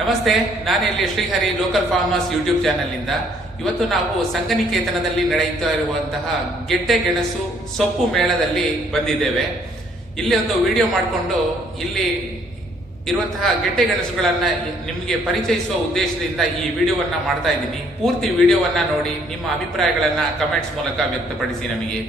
ನಮಸ್ತೆ ನಾನು ಇಲ್ಲಿ Srihari local farmers YouTube channel ಇಂದ ಇವತ್ತು ನಾವು ಸಂಘನಿಕೇತನದಲ್ಲಿ ನಡೆಯುತ್ತಾ ಇರುವಂತಹ ಗೆಡ್ಡೆ ಗೆಣಸು ಸೊಪ್ಪು ಮೇಳದಲ್ಲಿ ಬಂದಿದ್ದೇವೆ. ಇಲ್ಲಿ ಒಂದು ವಿಡಿಯೋ ಮಾಡಿಕೊಂಡು ಇಲ್ಲಿ ಇರುವಂತಹ ಗೆಡ್ಡೆ ಗೆಣಸುಗಳನ್ನ ನಿಮಗೆ ಪರಿಚಯಿಸುವ ಉದ್ದೇಶದಿಂದ ಈ ವಿಡಿಯೋವನ್ನ ಮಾಡ್ತಾ ಇದ್ದೀನಿ. ಪೂರ್ತಿ ವಿಡಿಯೋವನ್ನ ನೋಡಿ, ನಿಮ್ಮ ಅಭಿಪ್ರಾಯಗಳನ್ನ ಕಮೆಂಟ್ಸ್ ಮೂಲಕ ವ್ಯಕ್ತಪಡಿಸಿ ನಮಗೆ.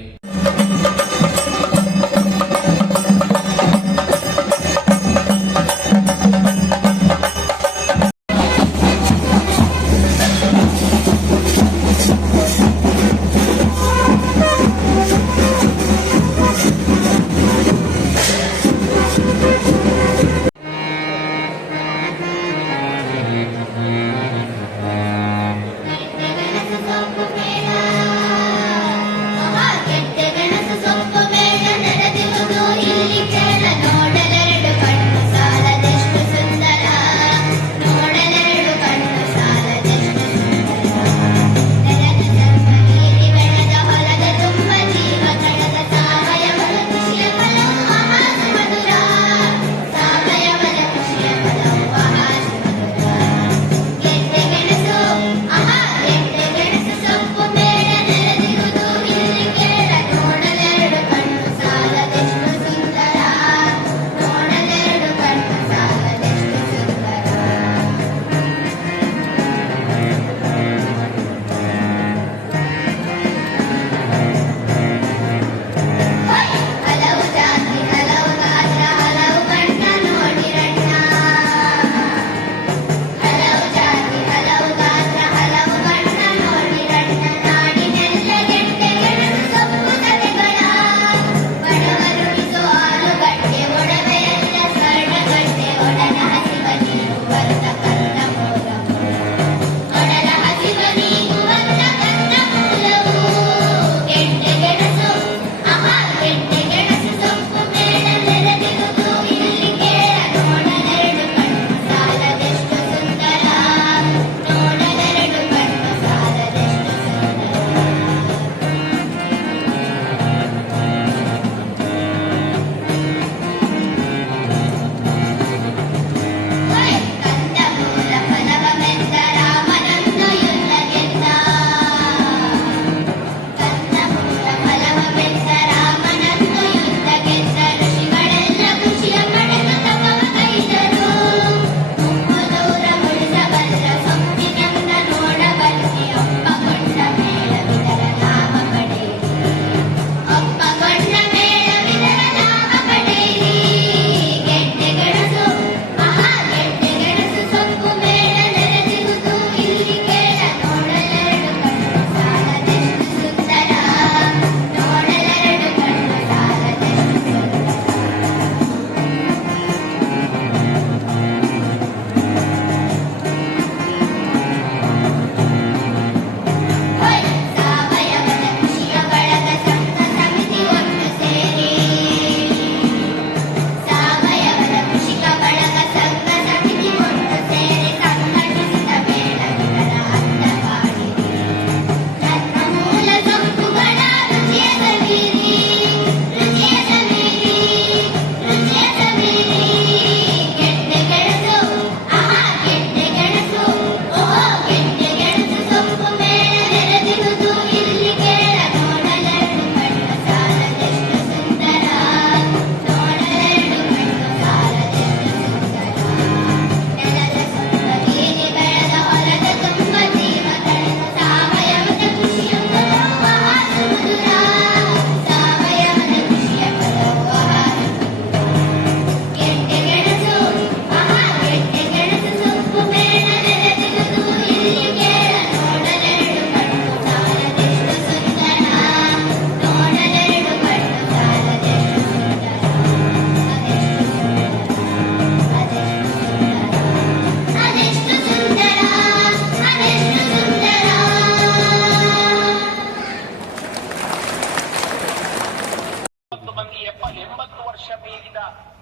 ನಮ್ಮಲ್ಲಿ ಎಪ್ಪ ಎಂಬತ್ತು ವರ್ಷ ಮೀರಿದ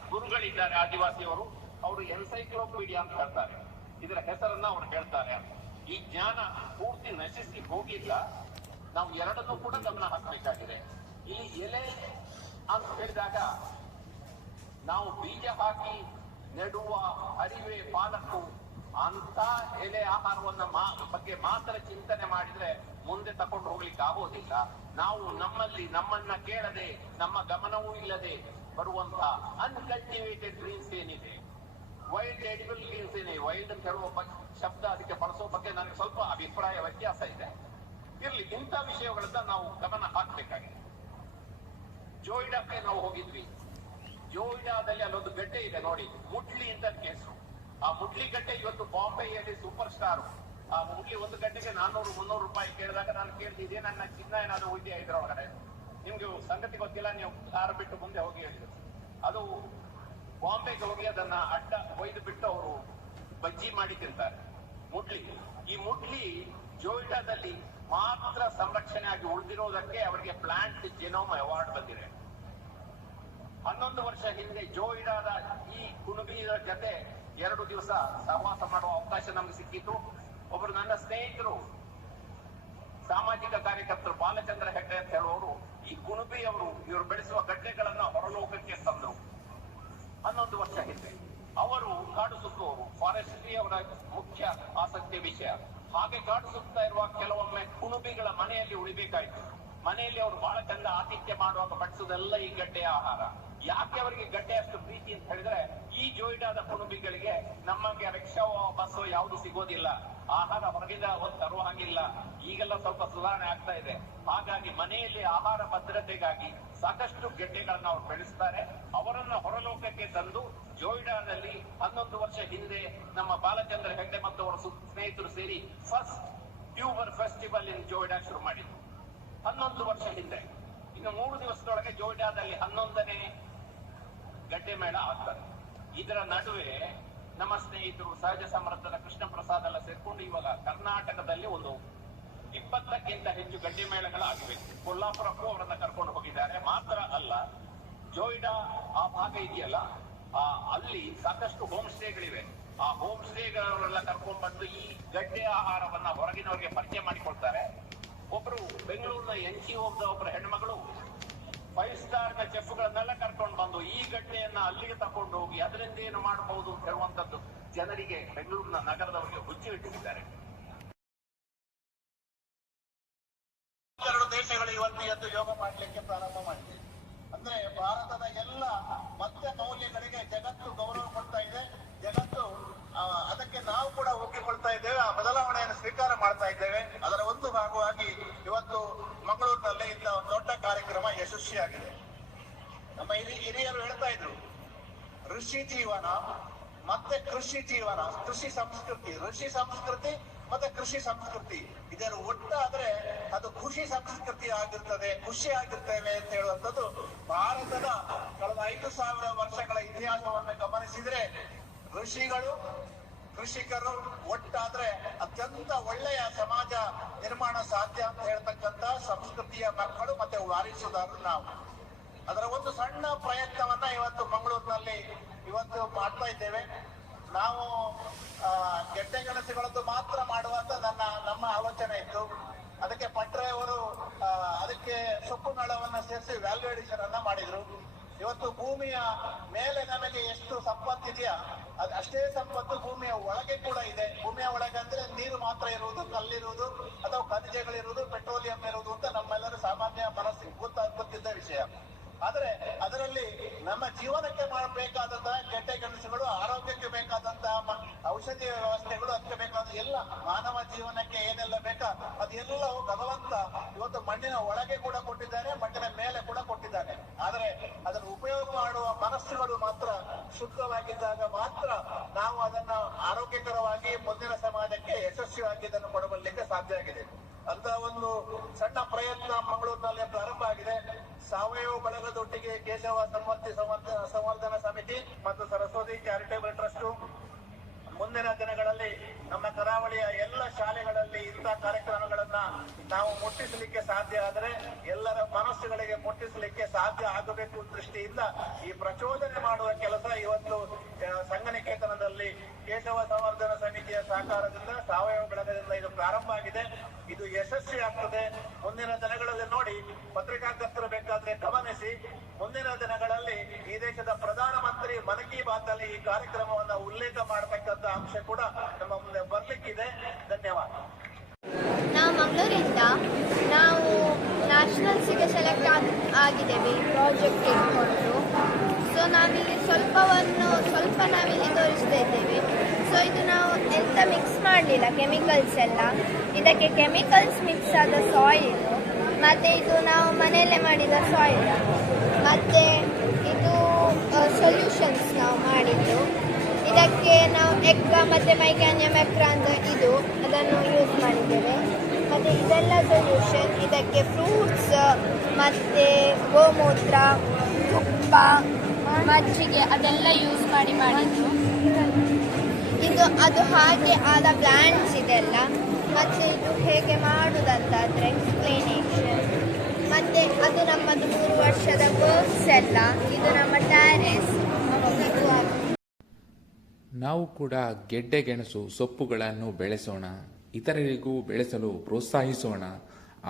ಗುರುಗಳಿದ್ದಾರೆ ಆದಿವಾಸಿಯವರು. ಅವರು ಎನ್ಸೈಕ್ಲೋಪೀಡಿಯಾ ಅಂತ ಹೇಳ್ತಾರೆ. ಇದರ ಹೆಸರನ್ನ ಅವರು ಹೇಳ್ತಾರೆ. ಈ ಜ್ಞಾನ ಪೂರ್ತಿ ನಶಿಸಿ ಹೋಗಿಲ್ಲ. ನಾವು ಎರಡನ್ನೂ ಕೂಡ ಗಮನ ಹಾಕಬೇಕಾಗಿದೆ. ಈ ಎಲೆ ಅಂತ ಹೇಳಿದಾಗ ನಾವು ಬೀಜ ಹಾಕಿ ನೆಡುವ ಅರಿವೆ ಪಾಲಕ್ಕು ಅಂತ ಎಲೆ ಆಹಾರವನ್ನ ಬಗ್ಗೆ ಮಾತ್ರ ಚಿಂತನೆ ಮಾಡಿದ್ರೆ ಮುಂದೆ ತಕೊಂಡು ಹೋಗ್ಲಿಕ್ಕೆ ಆಗೋದಿಲ್ಲ. ನಾವು ನಮ್ಮಲ್ಲಿ ನಮ್ಮನ್ನ ಕೇಳದೆ, ನಮ್ಮ ಗಮನವೂ ಇಲ್ಲದೆ ಬರುವಂತ ಅನ್ಕಲ್ಟಿವೇಟೆಡ್ ಗ್ರೀನ್ಸ್ ಏನಿದೆ? ವೈಲ್ಡ್ ಎಡಿಬಲ್ ಗ್ರೀನ್ಸ್ ಏನಿದೆ? ವೈಲ್ಡ್ ಅಂತ ಹೇಳುವ ಶಬ್ದ ಅದಕ್ಕೆ ಬಳಸೋ ಬಗ್ಗೆ ನನಗೆ ಸ್ವಲ್ಪ ಅಭಿಪ್ರಾಯ ವ್ಯತ್ಯಾಸ ಇದೆ. ಇರ್ಲಿ, ಇಂಥ ವಿಷಯಗಳನ್ನ ನಾವು ಗಮನ ಹಾಕ್ಬೇಕಾಗಿದೆ. ಜೋಯಿಡಾಕ್ಕೆ ನಾವು ಹೋಗಿದ್ವಿ. ಜೋಯಿಡಾದಲ್ಲಿ ಅಲ್ಲೊಂದು ಗಡ್ಡೆ ಇದೆ ನೋಡಿ, ಮುಟ್ಲಿ ಅಂತ ಹೆಸರು ಆ ಮುಡ್ಲಿ ಗಡ್ಡೆ ಇವತ್ತು ಬಾಂಬೆಯಲ್ಲಿ ಸೂಪರ್ ಸ್ಟಾರ್ ಆ ಮುಡ್ಲಿ ಒಂದು ಗಂಟೆಗೆ ನಾನ್ನೂರು, ಮುನ್ನೂರು ರೂಪಾಯಿ ಕೇಳಿದಾಗ ನಾನು ಕೇಳ್ತಿದ್ದೆ ನನ್ನ ಚಿನ್ನ, ಏನಾದ್ರು ಉಳಿದಿಯಾ ಇದ್ರೊಳಗಡೆ ನಿಮ್ಗೆ ಸಂಗತಿ ಗೊತ್ತಿಲ್ಲ, ನೀವು ಕಾರ್ ಬಿಟ್ಟು ಮುಂದೆ ಹೋಗಿ ಹೇಳಿದ್ರು. ಅದು ಬಾಂಬೆಗೆ ಹೋಗಿ ಅದನ್ನ ಅಡ್ಡ ಒಯ್ದು ಬಿಟ್ಟು ಅವರು ಬಜ್ಜಿ ಮಾಡಿ ತಿಂತಾರೆ. ಮುಡ್ಲಿ ಈ ಮುಡ್ಲಿ ಜೋಯಿಟಾದಲ್ಲಿ ಮಾತ್ರ ಸಂರಕ್ಷಣೆ ಆಗಿ ಉಳಿದಿರೋದಕ್ಕೆ ಅವರಿಗೆ ಪ್ಲಾಂಟ್ ಜೆನೋಮ್ ಅವಾರ್ಡ್ ಬಂದಿದೆ. ಹನ್ನೊಂದು ವರ್ಷ ಹಿಂದೆ ಜೋಯಿಡಾದ ಈ ಕುಣಬಿಯ ಜೊತೆ ಎರಡು ದಿವಸ ಸಹವಾಸ ಮಾಡುವ ಅವಕಾಶ ನಮ್ಗೆ ಸಿಕ್ಕಿತ್ತು. ಒಬ್ರು ನನ್ನ ಸ್ನೇಹಿತರು, ಸಾಮಾಜಿಕ ಕಾರ್ಯಕರ್ತರು ಬಾಲಚಂದ್ರ ಹೆಗ್ಡೆ ಅಂತ ಹೇಳುವವರು, ಈ ಕುಣಬಿ ಅವರು ಇವರು ಬೆಳೆಸುವ ಗಡ್ಡೆಗಳನ್ನ ಹೊರಲೋಕಕ್ಕೆ ತಂದರು. ಹನ್ನೊಂದು ವರ್ಷ ಹಿಂದೆ. ಅವರು ಕಾಡು ಸುತ್ತುವವರು ಫಾರೆಸ್ಟ್ರಿ ಅವರ ಮುಖ್ಯ ಆಸಕ್ತಿಯ ವಿಷಯ. ಹಾಗೆ ಕಾಡು ಸುತ್ತಾ ಇರುವ ಕೆಲವೊಮ್ಮೆ ಕುಣುಬಿಗಳ ಮನೆಯಲ್ಲಿ ಉಳಿಬೇಕಾಯ್ತು. ಮನೆಯಲ್ಲಿ ಅವರು ಬಹಳ ಚಂದ ಆತಿಥ್ಯ ಮಾಡುವಾಗ ಬಡಿಸುವುದೆಲ್ಲ ಈ ಗಡ್ಡೆಯ ಆಹಾರ. ಯಾಕೆ ಅವರಿಗೆ ಗಡ್ಡೆ ಅಷ್ಟು ಪ್ರೀತಿ ಅಂತ ಹೇಳಿದ್ರೆ, ಈ ಜೋಯಿಡಾದ ಕುಟುಂಬಿಗಳಿಗೆ ನಮಗೆ ರಿಕ್ಷಾ ಬಸ್ ಯಾವುದು ಸಿಗೋದಿಲ್ಲ. ಆಹಾರ ಹೊರಗಿಂದ ತರುವ ಹಾಗಿಲ್ಲ. ಈಗೆಲ್ಲ ಸ್ವಲ್ಪ ಸುಧಾರಣೆ ಆಗ್ತಾ ಇದೆ. ಹಾಗಾಗಿ ಮನೆಯಲ್ಲಿ ಆಹಾರ ಭದ್ರತೆಗಾಗಿ ಸಾಕಷ್ಟು ಗೆಡ್ಡೆಗಳನ್ನ ಅವರು ಬೆಳೆಸ್ತಾರೆ. ಅವರನ್ನ ಹೊರಲೋಕಕ್ಕೆ ತಂದು ಜೋಯಿಡಾದಲ್ಲಿ ಹನ್ನೊಂದು ವರ್ಷ ಹಿಂದೆ ನಮ್ಮ ಬಾಲಚಂದ್ರ ಹೆಗ್ಡೆ ಮತ್ತು ಅವರ ಸ್ನೇಹಿತರು ಸೇರಿ first tuber festival in Joida ಶುರು ಮಾಡಿದ್ರು. ಹನ್ನೊಂದು ವರ್ಷ ಹಿಂದೆ. ಇನ್ನು ಮೂರು ದಿವಸದೊಳಗೆ ಜೋಯಿಡಾದಲ್ಲಿ ಹನ್ನೊಂದನೇ ಗಡ್ಡೆ ಮೇಳ ಆಗ್ತದೆ. ಇದರ ನಡುವೆ ನಮ್ಮ ಸ್ನೇಹಿತರು ಸಹಜ ಸಮೃದ್ಧದ ಕೃಷ್ಣ ಪ್ರಸಾದ್ ಎಲ್ಲ ಸೇರ್ಕೊಂಡು ಇವಾಗ ಕರ್ನಾಟಕದಲ್ಲಿ ಒಂದು ಇಪ್ಪತ್ತಕ್ಕಿಂತ ಹೆಚ್ಚು ಗಡ್ಡೆ ಮೇಳಗಳಾಗಿವೆ. ಕೊಲ್ಲಾಪುರಕ್ಕೂ ಅವರನ್ನ ಕರ್ಕೊಂಡು ಹೋಗಿದ್ದಾರೆ. ಮಾತ್ರ ಅಲ್ಲ, ಜೋಯಿಡಾ ಆ ಭಾಗ ಇದೆಯಲ್ಲ, ಆ, ಅಲ್ಲಿ ಸಾಕಷ್ಟು ಹೋಮ್ ಸ್ಟೇಗಳಿವೆ. ಆ ಹೋಮ್ ಸ್ಟೇಗಳವರೆಲ್ಲ ಕರ್ಕೊಂಡು ಬಂದು ಈ ಗಡ್ಡೆ ಆಹಾರವನ್ನ ಹೊರಗಿನವರಿಗೆ ಪರಿಚಯ ಮಾಡಿಕೊಡ್ತಾರೆ. ಒಬ್ರು ಬೆಂಗಳೂರಿನ ಎನ್ ಜಿ ಒಬ್ಬರ ಹೆಣ್ಮಗಳು ಫೈವ್ ಸ್ಟಾರ್ನ ಚೆಫ್ಗಳನ್ನೆಲ್ಲ ಕರ್ಕೊಂಡು ಬಂದು ಈ ಗಡ್ಡೆಯನ್ನ ಅಲ್ಲಿಗೆ ತಕೊಂಡು ಹೋಗಿ ಅದರಿಂದ ಏನು ಮಾಡಬಹುದು ಅಂತ ಹೇಳುವಂತದ್ದು ಜನರಿಗೆ ಬೆಂಗಳೂರಿನ ನಗರದವರಿಗೆ ಹುಚ್ಚು ಇಟ್ಟಿದ್ದಾರೆ. ಎರಡು ದೇಶಗಳು ಇವತ್ತು ಎದ್ದು ಯೋಗ ಮಾಡಲಿಕ್ಕೆ ಪ್ರಾರಂಭ ಮಾಡಿದೆ. ಅಂದ್ರೆ ಭಾರತದ ಎಲ್ಲ ಮತ್ತೆ ಮೌಲ್ಯಗಳಿಗೆ ಜಗತ್ತು ಗೌರವ ಕೊಡ್ತಾ ಇದೆ. ಜಗತ್ತು ಅದಕ್ಕೆ ನಾವು ಕೂಡ ಒಪ್ಪಿಕೊಳ್ತಾ ಇದ್ದೇವೆ. ಆ ಬದಲಾವಣೆಯನ್ನು ಸ್ವೀಕಾರ ಮಾಡ್ತಾ ಇದ್ದೇವೆ. ಅದರ ಒಂದು ಭಾಗವಾಗಿ ಇವತ್ತು ಮಂಗಳೂರಿನಲ್ಲಿ ಇಂತಹ ದೊಡ್ಡ ಕಾರ್ಯಕ್ರಮ ಯಶಸ್ವಿಯಾಗಿದೆ. ನಮ್ಮ ಹಿರಿ- ಹಿರಿಯರು ಹೇಳ್ತಾ ಇದ್ರು ಋಷಿ ಜೀವನ ಮತ್ತೆ ಕೃಷಿ ಜೀವನ, ಕೃಷಿ ಸಂಸ್ಕೃತಿ, ಋಷಿ ಸಂಸ್ಕೃತಿ ಮತ್ತೆ ಕೃಷಿ ಸಂಸ್ಕೃತಿ. ಇದರ ಒಟ್ಟಾದ್ರೆ ಅದು ಕೃಷಿ ಸಂಸ್ಕೃತಿ ಆಗಿರ್ತದೆ ಖುಷಿ ಆಗಿರ್ತೇವೆ ಅಂತ ಹೇಳುವಂಥದ್ದು ಭಾರತದ ಕಳೆದ ಐದು ಸಾವಿರ ವರ್ಷಗಳ ಇತಿಹಾಸವನ್ನು ಗಮನಿಸಿದ್ರೆ ಋಷಿಗಳು ಕೃಷಿಕರು ಒಟ್ಟಾದ್ರೆ ಅತ್ಯಂತ ಒಳ್ಳೆಯ ಸಮಾಜ ನಿರ್ಮಾಣ ಸಾಧ್ಯ ಅಂತ ಹೇಳ್ತಕ್ಕಂತ ಸಂಸ್ಕೃತಿಯ ಮಕ್ಕಳು ಮತ್ತೆ ವಾರಿಸುದಾರರು ನಾವು. ಅದರ ಒಂದು ಸಣ್ಣ ಪ್ರಯತ್ನವನ್ನ ಇವತ್ತು ಮಂಗಳೂರಿನಲ್ಲಿ ಇವತ್ತು ಮಾಡ್ತಾ ಇದ್ದೇವೆ. ನಾವು ಗೆಡ್ಡೆ ಗೆಣಸುಗಳದ್ದು ಮಾತ್ರ ಮಾಡುವಂತ ನನ್ನ, ನಮ್ಮ ಆಲೋಚನೆ ಇತ್ತು. ಅದಕ್ಕೆ ಪಟ್ರೆ ಅವರು ಅದಕ್ಕೆ ಸೊಪ್ಪು ಸೇರಿಸಿ ವ್ಯಾಲ್ಯೂ ಅಡಿಷನ್ ಅನ್ನ ಮಾಡಿದ್ರು. ಇವತ್ತು ಭೂಮಿಯ ಮೇಲೆ ನಮಗೆ ಎಷ್ಟು ಸಂಪತ್ತಿದೆಯಾ ಅಷ್ಟೇ ಸಂಪತ್ತು ಭೂಮಿಯ ಒಳಗೆ ಕೂಡ ಇದೆ. ಭೂಮಿಯ ಒಳಗೆ ಅಂದ್ರೆ ನೀರು ಮಾತ್ರ ಇರುವುದು, ಕಲ್ಲಿರುವುದು, ಅಥವಾ ಖನಿಜಗಳಿರುವುದು, ಪೆಟ್ರೋಲಿಯಂ ಇರುವುದು ಅಂತ ನಮ್ಮೆಲ್ಲರ ಸಾಮಾನ್ಯ ಮನಸ್ಸಿಗೆ ಗೊತ್ತಾ ಗೊತ್ತಿದ್ದ ವಿಷಯ. ಆದ್ರೆ ಅದರಲ್ಲಿ ನಮ್ಮ ಜೀವನಕ್ಕೆ ಮಾಡಬೇಕಾದಂತಹ ಕೆಟ್ಟ ಕೆಲಸಗಳು ಆರೋಗ್ಯಕ್ಕೆ ಬೇಕಾದಂತಹ ಔಷಧಿ ವ್ಯವಸ್ಥೆಗಳು, ಅದಕ್ಕೆ ಬೇಕಾದ ಎಲ್ಲ ಮಾನವ ಜೀವನಕ್ಕೆ ಏನೆಲ್ಲ ಬೇಕಾ, ಅದೆಲ್ಲವೂ ಭಗವಂತ ಇವತ್ತು ಮಣ್ಣಿನ ಒಳಗೆ ಕೂಡ ಕೊಟ್ಟಿದ್ದಾನೆ ಮಣ್ಣಿನ ಮೇಲೆ ಕೂಡ ಕೊಟ್ಟಿದ್ದಾನೆ ಆದರೆ ಅದನ್ನು ಉಪಯೋಗ ಮಾಡುವ ಮನಸ್ಸುಗಳು ಮಾತ್ರ ಶುದ್ಧವಾಗಿದ್ದಾಗ ಮಾತ್ರ ನಾವು ಅದನ್ನ ಆರೋಗ್ಯಕರವಾಗಿ ಮುಂದಿನ ಸಮಾಜಕ್ಕೆ ಯಶಸ್ವಿಯಾಗಿ ಇದನ್ನು ಕೊಡಬಲ್ಲಿಕ್ಕೆ ಸಾಧ್ಯ ಆಗಿದೆ. ಅಂತ ಒಂದು ಸಣ್ಣ ಪ್ರಯತ್ನ ಮಂಗಳೂರಿನಲ್ಲಿ ಪ್ರಾರಂಭ ಆಗಿದೆ. ಸಾವಯವ ಬಳಗದೊಟ್ಟಿಗೆ ಕೇಶವ ಸಂವರ್ಧ ಸಂವರ್ಧನ ಸಮಿತಿ ಮತ್ತು ಸರಸ್ವತಿ ಚಾರಿಟೇಬಲ್ ಟ್ರಸ್ಟ್. ಮುಂದಿನ ದಿನಗಳಲ್ಲಿ ನಮ್ಮ ಕರಾವಳಿಯ ಎಲ್ಲ ಶಾಲೆಗಳಲ್ಲಿ ಇಂಥ ಕಾರ್ಯಕ್ರಮಗಳನ್ನ ನಾವು ಮುಟ್ಟಿಸಲಿಕ್ಕೆ ಸಾಧ್ಯ ಆದರೆ ಎಲ್ಲರ ಮನಸ್ಸುಗಳಿಗೆ ಮುಟ್ಟಿಸಲಿಕ್ಕೆ ಸಾಧ್ಯ ಆಗಬೇಕು ದೃಷ್ಟಿಯಿಂದ ಈ ಪ್ರಚೋದನೆ ಮಾಡುವ ಕೆಲಸ ಇವತ್ತು ಸಂಘನಿಕೇತನದಲ್ಲಿ ಕೇಶವ ಸಂವರ್ಧನ ಸಮಿತಿಯ ಸಹಕಾರದಿಂದ ಸಾವಯವ ಬೆಳಗದಿಂದ ಇದು ಪ್ರಾರಂಭ ಆಗಿದೆ. ಇದು ಯಶಸ್ವಿ ಆಗ್ತದೆ. ಮುಂದಿನ ದಿನಗಳಲ್ಲಿ ನೋಡಿ ಪತ್ರಿಕಾಕರ್ತರು ಬೇಕಾದ್ರೆ ಗಮನಿಸಿ, ಮುಂದಿನ ದಿನಗಳಲ್ಲಿ ಈ ದೇಶದ ಪ್ರಧಾನಮಂತ್ರಿ ಮನ್ ಕಿ ಬಾತ್ ಅಲ್ಲಿ ಈ ಕಾರ್ಯಕ್ರಮವನ್ನ ಉಲ್ಲೇಖ ಮಾಡತಕ್ಕಂತ ಅಂಶ ಕೂಡ ನಮ್ಮ ಮುಂದೆ ಬರ್ಲಿಕ್ಕಿದೆ. ಧನ್ಯವಾದ. ನಾವು ಮಂಗಳೂರಿಂದ ನಾವು ನ್ಯಾಷನಲ್ಸಿಗೆ ಸೆಲೆಕ್ಟ್ ಆಗಿ ಆಗಿದ್ದೇವೆ ಪ್ರಾಜೆಕ್ಟ್ ಸೊ ನಾವಿಲ್ಲಿ ಸ್ವಲ್ಪವನ್ನು, ಸ್ವಲ್ಪ ನಾವಿಲ್ಲಿ ತೋರಿಸ್ತಾ ಇದ್ದೇವೆ. ಸೊ ಇದು ನಾವು ಎಂತ ಮಿಕ್ಸ್ ಮಾಡಲಿಲ್ಲ ಕೆಮಿಕಲ್ಸ್ ಎಲ್ಲ. ಇದಕ್ಕೆ ಕೆಮಿಕಲ್ಸ್ ಮಿಕ್ಸ್ ಆದ ಸಾಯಿಲ್ ಮತ್ತು ಇದು ನಾವು ಮನೆಯಲ್ಲೇ ಮಾಡಿದ ಸಾಯಿಲ್ ಮತ್ತು ಇದು ಸೊಲ್ಯೂಷನ್ಸ್ ನಾವು ಮಾಡಿದ್ದು. ಇದಕ್ಕೆ ನಾವು ಎಕ್ಕ ಮತ್ತು ಮೈಕ್ಯಾನಿಯಂ ಮೆಕ್ರ ಅಂತ ಇದು, ಅದನ್ನು ಯೂಸ್ ಮಾಡಿದ್ದೇವೆ. ಮತ್ತು ಇದೆಲ್ಲ ಸೊಲ್ಯೂಷನ್ ಇದಕ್ಕೆ ಫ್ರೂಟ್ಸ್ ಮತ್ತು ಗೋಮೂತ್ರ, ತುಪ್ಪ, ಮಜ್ಜಿಗೆ ಅದೆಲ್ಲ ಯೂಸ್ ಮಾಡಿ ಮಾಡಿದ್ದು. ಇದು ಅದು ಹಾಗೆ ಆದ ಪ್ಲ್ಯಾನ್ಸ್ ಇದೆಲ್ಲ. ಮತ್ತು ಇದು ಹೇಗೆ ಮಾಡುವುದಂತಾದರೆ ಎಕ್ಸ್ಪ್ಲೇನೇಷನ್ ಮತ್ತು ಅದು ನಮ್ಮದು ಮೂರು ವರ್ಷದ ಕೋರ್ಸ್ ಎಲ್ಲ, ಇದು ನಮ್ಮ ಟ್ಯಾರೆಸ್ ನಾವು ಕೂಡ ಗೆಡ್ಡೆ ಗೆಣಸು ಸೊಪ್ಪುಗಳನ್ನು ಬೆಳೆಸೋಣ, ಇತರರಿಗೂ ಬೆಳೆಸಲು ಪ್ರೋತ್ಸಾಹಿಸೋಣ.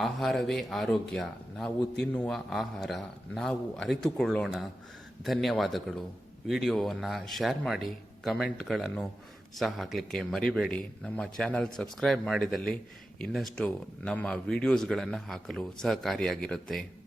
ಆಹಾರವೇ ಆರೋಗ್ಯ, ನಾವು ತಿನ್ನುವ ಆಹಾರ, ನಾವು ಅರಿತುಕೊಳ್ಳೋಣ. ಧನ್ಯವಾದಗಳು. ವಿಡಿಯೋವನ್ನು ಶೇರ್ ಮಾಡಿ ಕಮೆಂಟ್ಗಳನ್ನು ಸಹ ಹಾಕಲಿಕ್ಕೆ ಮರಿಬೇಡಿ. ನಮ್ಮ ಚಾನಲ್ ಸಬ್ಸ್ಕ್ರೈಬ್ ಮಾಡಿದಲ್ಲಿ ಇನ್ನಷ್ಟು ನಮ್ಮ ವಿಡಿಯೋಸ್ಗಳನ್ನು ಹಾಕಲು ಸಹಕಾರಿಯಾಗಿರುತ್ತೆ.